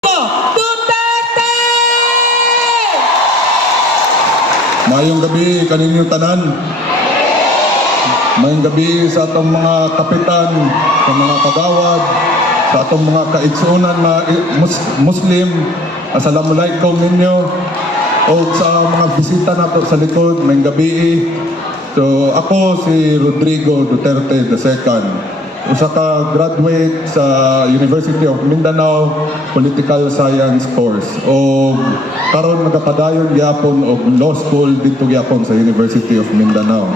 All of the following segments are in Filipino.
Duterte! Mayong gabi kaninyo tanan. Mayong gabi sa atong mga kapitan, sa mga kagawad, sa atong mga kaigsunan na Muslim. Assalamualaikum ninyo. O sa mga bisita nato sa likod, mayong gabi. So ako si Rodrigo Duterte II. Usa ka graduate sa University of Mindanao Political Science course o karon nagapadayon gyapon og law school dito gyapon sa University of Mindanao.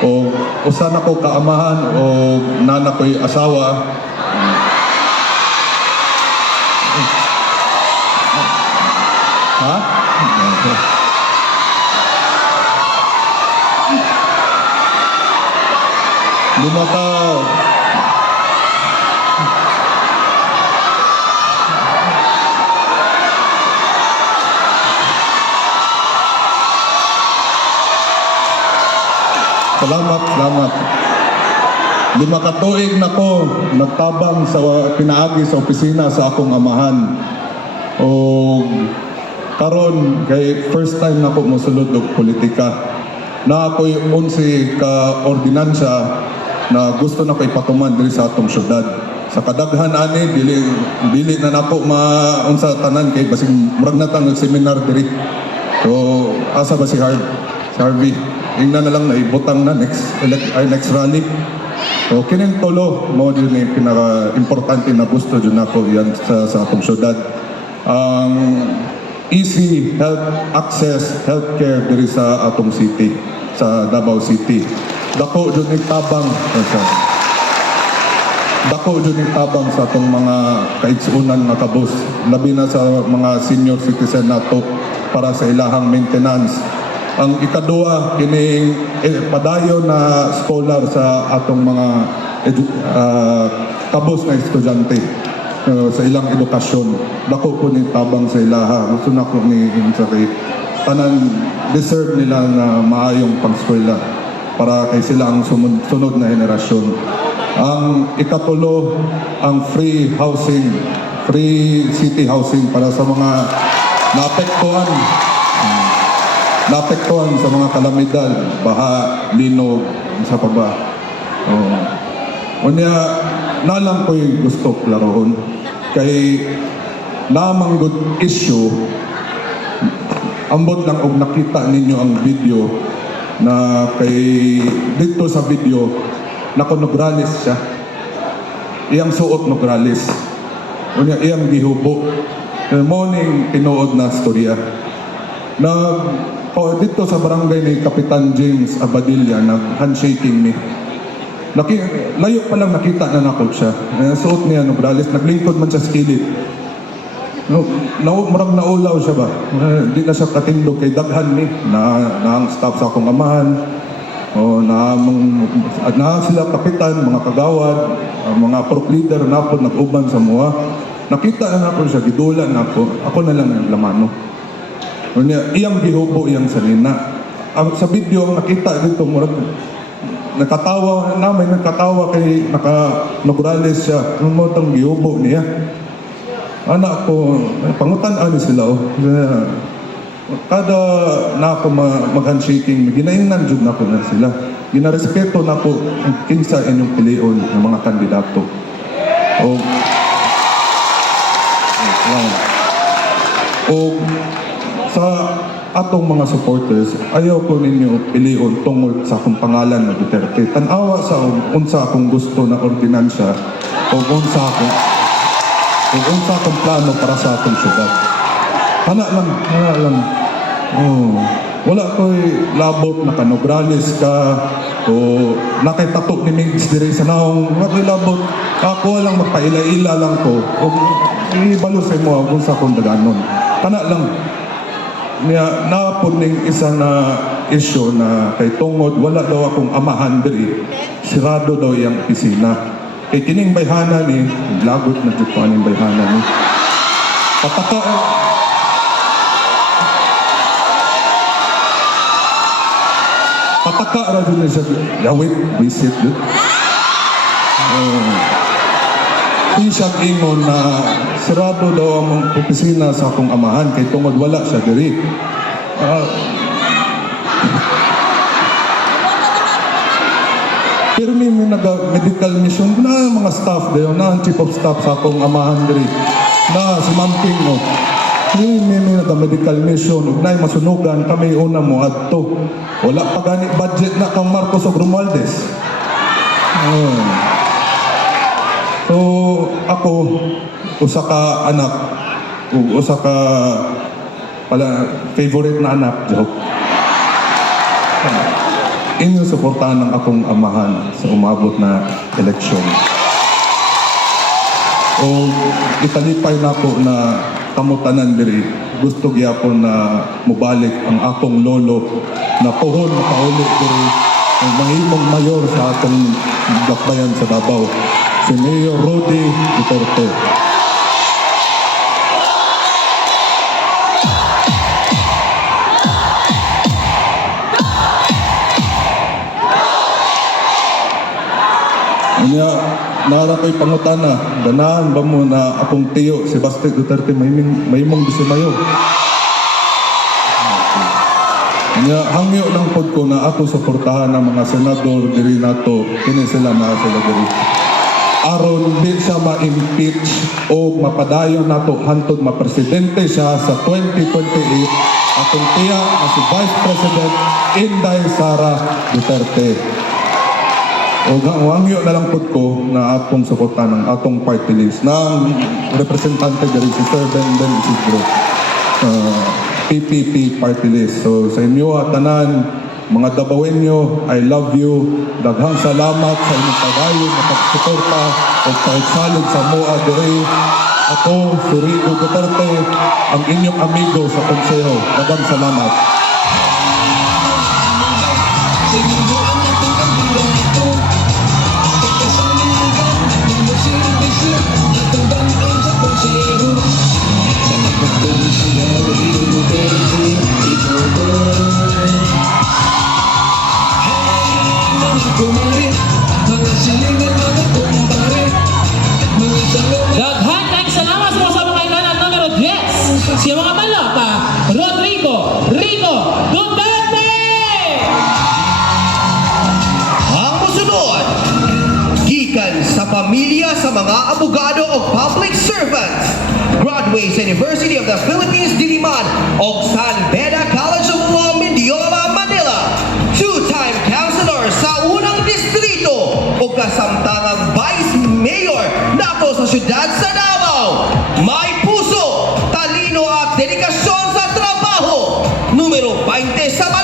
O usa na ko kaamahan o nana ko'y asawa. Ha? Lima Salamat, salamat. Lima ka tuig na ko nagtabang sa pinaagi sa opisina sa akong amahan. O karon kay first time na ko mosulod og politika. Na ako'y unsi ka ordinansya na gusto na ko ipatuman diri sa atong syudad. Sa kadaghan ani dili dili na nako maunsa tanan kay basig murag na tang seminar diri. So asa ba si Harv? Harvey? Ingnan na lang na ibutang na next elect, ay, next rally. So kining tulo mo din ni pinaka importante na gusto jud nako yan sa sa atong syudad. Ang easy health access healthcare diri sa atong city sa Davao City. Dako jud ni tabang sorry. Dako jud ni tabang sa atong mga kaigsunan nga kabus labi na sa mga senior citizen nato para sa ilahang maintenance ang ikaduha kining eh, padayon na scholar sa atong mga ah, kabos na estudyante uh, sa ilang edukasyon. Dako po ni tabang sa ilaha. Gusto na ko ni sa kay tanan deserve nila na maayong pangskwela para kay sila ang sumunod, sunod na henerasyon. Ang ikatulo ang free housing free city housing para sa mga naapektuhan naapektuhan sa mga kalamidad, baha, linog, sa pa ba. Oh. Unya, nalang ko yung gusto klaroon. Kay namang good issue, ambot lang og nakita ninyo ang video na kay dito sa video nakonogralis siya. Iyang suot nogralis. Unya iyang gihubo. Eh, Morning tinuod na storya. Nag oh, dito sa barangay ni Kapitan James Abadilla nag handshaking ni. Laki, layo pa lang nakita na nako siya. Eh, suot niya no bralis, naglingkod man siya sa kilid. No, na, murag naulaw siya ba? Eh, di na siya katindog kay daghan ni na, na ang staff sa akong amahan. O na, mang, na sila kapitan, mga kagawad, ang mga prop leader na po nag-uban sa mua. Nakita na ako siya, gidulan ako. Ako na lang ang lamano. Unya, iyang gihubo iyang salina. Ang sa video ang nakita dito murag nakatawa na may nakatawa kay naka Nograles siya. Mo tang gihubo niya? Anak ko, pangutan ani sila oh. Kada na ako ma- mag-handshaking, ginaingnan jud na ko na sila. Ginarespeto na ko kinsa inyong pilion ng mga kandidato. O o sa atong mga supporters, ayaw ko ninyo pilion tungod sa akong pangalan na Duterte. Tanawa sa unsa akong gusto na ordinansya o unsa akong o unsa akong plano para sa atong syudad. Hana lang, hana lang. Oh, wala ko'y labot na kanogralis ka o nakitatok ni Migs dire sa naong wala ko'y labot. Ako lang magpaila-ila lang ko o ibalo sa mo kung sa akong daganon. Kana lang. Niya, napod ning isa na issue na kay tungod wala daw akong amahan diri. Sirado daw iyang opisina. Kay kining bayhana ni lagot na jud ko aning bayhana ni. Pataka pataka ra jud na siya yawit visit jud oh. Isang ingon na sarado daw ang opisina sa akong amahan kay tungod wala siya diri. Pero may may naga medical mission na mga staff dayo na ang chief of staff sa akong amahan diri na si Ma'am. May may, may naga medical mission ug nay masunugan kami una mo adto. Wala pa gani budget na kang Marcos ug Romualdez. Oh. So ako usa ka anak usa ka pala favorite na anak joke. Inyong suportahan ng akong amahan sa umabot na eleksyon. O italipay na ako na kamutanan diri gusto gyapon na mubalik ang akong lolo na pohon makauli diri ang mahimong mayor sa atong gakbayan sa Davao si Mayor Rodi Duterte. Unya, nara ko'y pangutana, ganahan ba mo na akong tiyo, si Basti Duterte, mahimong, mahimong bisimayo. Unya, hangyo lang pod ko na ako suportahan ng mga senador diri nato, kini sila mga sila diri. Aron di siya ma-impeach o mapadayon nato hantod mapresidente siya sa 2028 atong tiya na si Vice President Inday Sara Duterte. O nga, wangyo na lang pod ko na atong suporta ng atong party list ng representante diri si Sir Ben Ben Isidro. Uh, PPP party list. So sa inyo tanan, mga Dabawenyo, I love you. Daghang salamat sa inyong pagayon na pagsuporta o pagsalid sa MOA diri. Ako, si Rico Duterte, ang inyong amigo sa konseho. Daghang salamat. 10. Si mga malaka, Rodrigo Rico Duterte! Ang musunod, gikan sa pamilya sa mga abogado o public servants. Graduates sa University of the Philippines Diliman o San Beda College of Law Mendiola, Manila. Two-time councilor sa unang distrito o kasamtangang vice mayor nato sa syudad sa 20 sábados.